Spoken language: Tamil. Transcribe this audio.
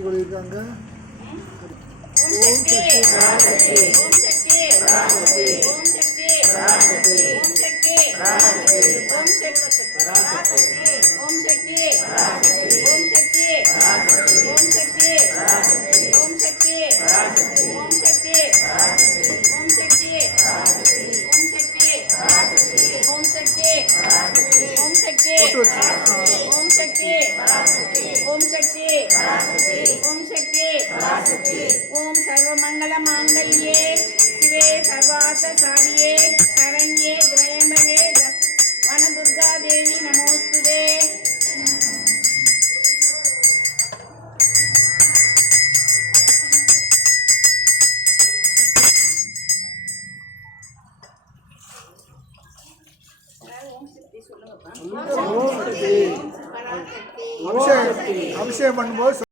பராசக்தி சொல்லியிருக்காங்க. ஓம் சக்தி பராசக்தி ஓம் சக்தி பராசக்தி ஓம் சக்தி பராசக்தி ஓம் சக்தி பராசக்தி ஓம் சக்தி பராசக்தி ஓம் சக்தி பராசக்தி ஓம் சக்தி பராசக்தி ஓம் சக்தி பராசக்தி ஓம் சக்தி பராசக்தி ஓம் சக்தி பராசக்தி ஓம் சக்தி பராசக்தி ஓம் சக்தி பராசக்தி ஓம் சக்தி பராசக்தி ஓம் சக்தி ஓம் சக்தி பராசக்தி ஓம் சக்தி பராசக்தி ஓம் சக்தி பராசக்தி ஓம் சர்வமங்கல மாங்கல்யே சிவே சர்வார்த்த சாதியே சரண்யே திரயம்பகே வனதுர்கா தேவி நமோஸ்துதே. அபிஷேகம் பண்ணும்போது